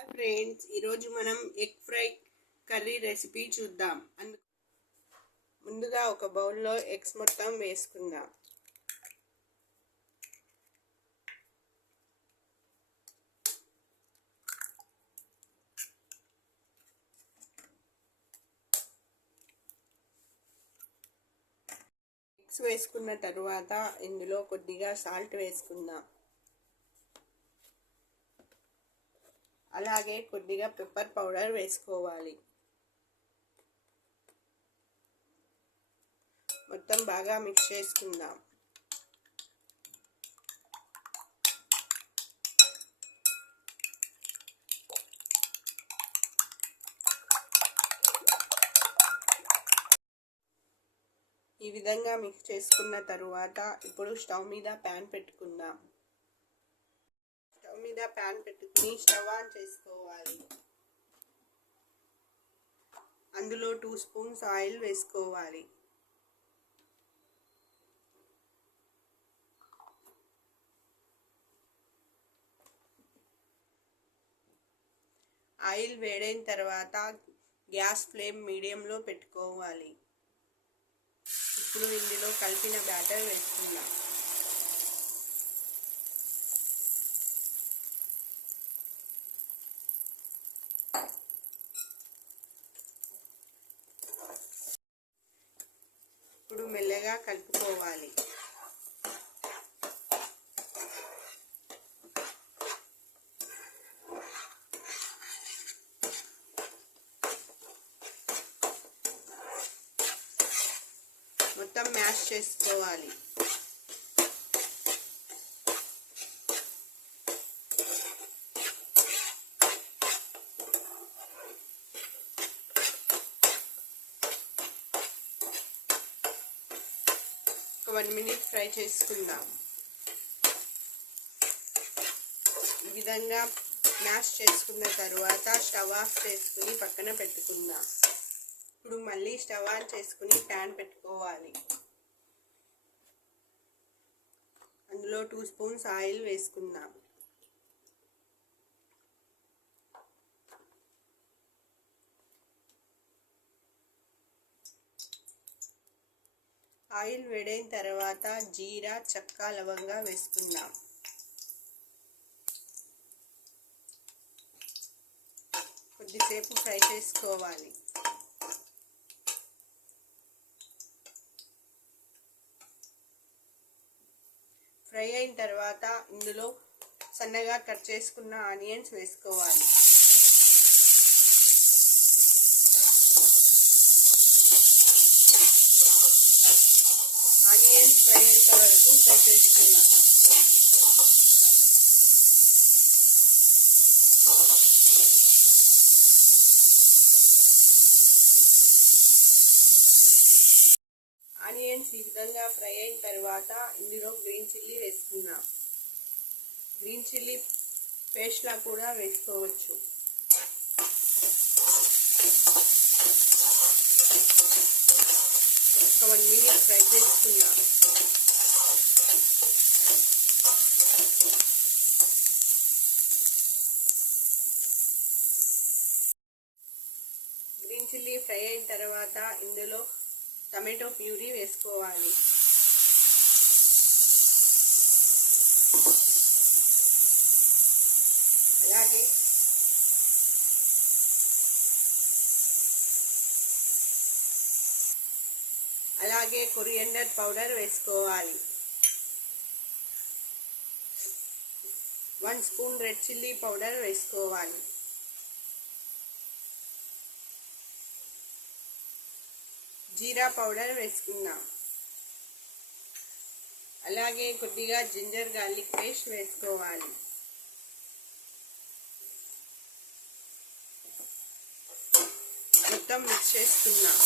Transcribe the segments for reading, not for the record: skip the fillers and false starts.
Hi friends, ఈరోజు మనం egg fry curry recipe చూద్దాం. ముందుగా ఒక బౌల్లో ఎగ్స్ మొత్తం వేసుకుందాం. ఎగ్స్ వేసుకున్న తర్వాత ఇందులో కొద్దిగా సాల్ట్ వేసుకుందాం. అలాగే కొద్దిగా పెప్పర్ పౌడర్ వేసుకోవాలి. మొత్తం బాగా మిక్స్ చేసుకుందాం. ఈ విధంగా మిక్స్ చేసుకున్న తరువాత ఇప్పుడు స్టవ్ మీద ప్యాన్ పెట్టుకుందాం. స్టవ్ మీద ప్యాన్ పెట్టుకుని స్టవ్ ఆన్ చేసుకోవాలి. అందులో 2 స్పూన్స్ ఆయిల్ వేసుకోవాలి. ఆయిల్ వేడైన తర్వాత గ్యాస్ ఫ్లేమ్ మీడియంలో పెట్టుకోవాలి. ఇప్పుడు ఇందులో కలిపిన బ్యాటర్ వేసుకుందాం. ఇప్పుడు మెల్లగా కలుపుకోవాలి. మొత్తం మ్యాష్ చేసుకోవాలి. ఒక 1 మినిట్ ఫ్రై చేసుకుందాం. ఈ విధంగా మ్యాష్ చేసుకున్న తర్వాత స్టవ్ ఆఫ్ చేసుకుని పక్కన పెట్టుకుందాం. ఇప్పుడు మళ్ళీ స్టవ్ ఆన్ చేసుకుని ప్యాన్ పెట్టుకోవాలి. అందులో 2 స్పూన్స్ ఆయిల్ వేసుకుందాం. ఆయిల్ వేడైన తర్వాత జీరా, చెక్క, లవంగా వేసుకుందాం. కొద్దిసేపు ఫ్రై చేసుకోవాలి. ఫ్రై అయిన తర్వాత ఇందులో సన్నగా కట్ చేసుకున్న ఆనియన్స్ వేసుకోవాలి. ఆనియన్స్ ఫ్రై అయ్యేంత వరకు ఫ్రై చేసుకున్నాం. ఆనియన్స్ ఈ విధంగా ఫ్రై అయిన తర్వాత ఇందులో గ్రీన్ చిల్లీ వేసుకుందాం. గ్రీన్ చిల్లీ పేస్ట్లా కూడా వేసుకోవచ్చు. ఒక 1 మినిట్ ఫ్రై చేసుకుందాం. గ్రీన్ చిల్లీ ఫ్రై అయిన తర్వాత ఇందులో టమాటో ప్యూరీ వేసుకోవాలి. అలాగే కొరియండర్ పౌడర్ వేసుకోవాలి. 1 స్పూన్ రెడ్ చిల్లీ పౌడర్ వేసుకోవాలి. జీరా పౌడర్ వేసుకుందాం. అలాగే కొద్దిగా జింజర్ గార్లిక్ పేస్ట్ వేసుకోవాలి. మొత్తం మిక్స్ చేసుకుందాం.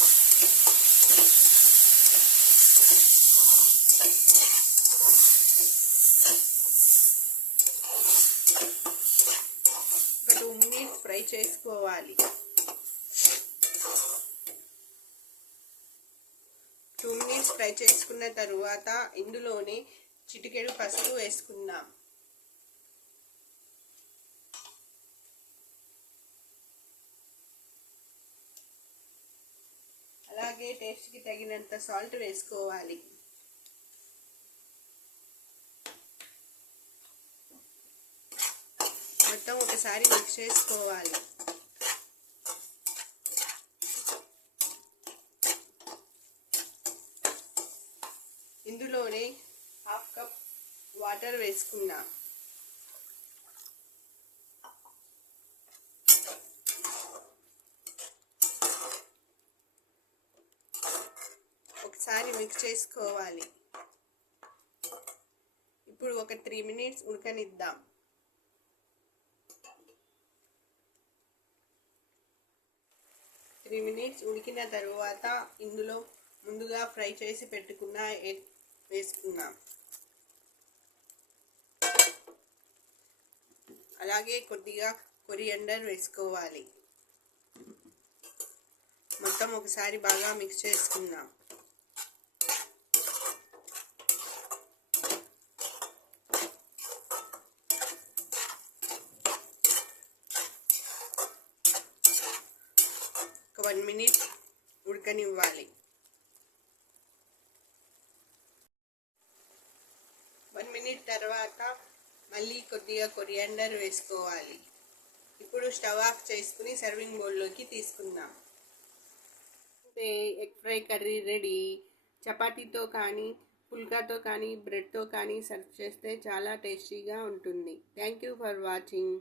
ఒక 2 మినిట్స్ ఫ్రై చేసుకోవాలి. 2 మినిట్స్ ఫ్రై చేసుకున్న తరువాత ఇందులోనే చిటికెడు పసుపు వేసుకుందాం. అలాగే టేస్ట్కి తగినంత సాల్ట్ వేసుకోవాలి. మొత్తం ఒకసారి మిక్స్ చేసుకోవాలి. ఇందులోనే హాఫ్ కప్ వాటర్ వేసుకుందాం. ఒకసారి మిక్స్ చేసుకోవాలి. ఇప్పుడు ఒక 3 minutes ఉడకనిద్దాం. ఉడికిన తరువాత ఇందులో ముందుగా ఫ్రై చేసి పెట్టుకున్న ఎగ్ వేసుకుందాం. అలాగే కొద్దిగా కొరియండర్ వేసుకోవాలి. మొత్తం ఒకసారి బాగా మిక్స్ చేసుకుందాం. ఒక 1 minute ఉడకనివ్వాలి. 1 minute తర్వాత మళ్ళీ కొద్దిగా కొరియాండర్ వేసుకోవాలి. ఇప్పుడు స్టవ్ ఆఫ్ చేసుకుని సర్వింగ్ బౌల్లోకి తీసుకుందాం. Egg fry curry ready. చపాతీతో కానీ, పుల్కాతో కానీ, బ్రెడ్తో కానీ సర్వ్ చేస్తే చాలా టేస్టీగా ఉంటుంది. Thank you for watching.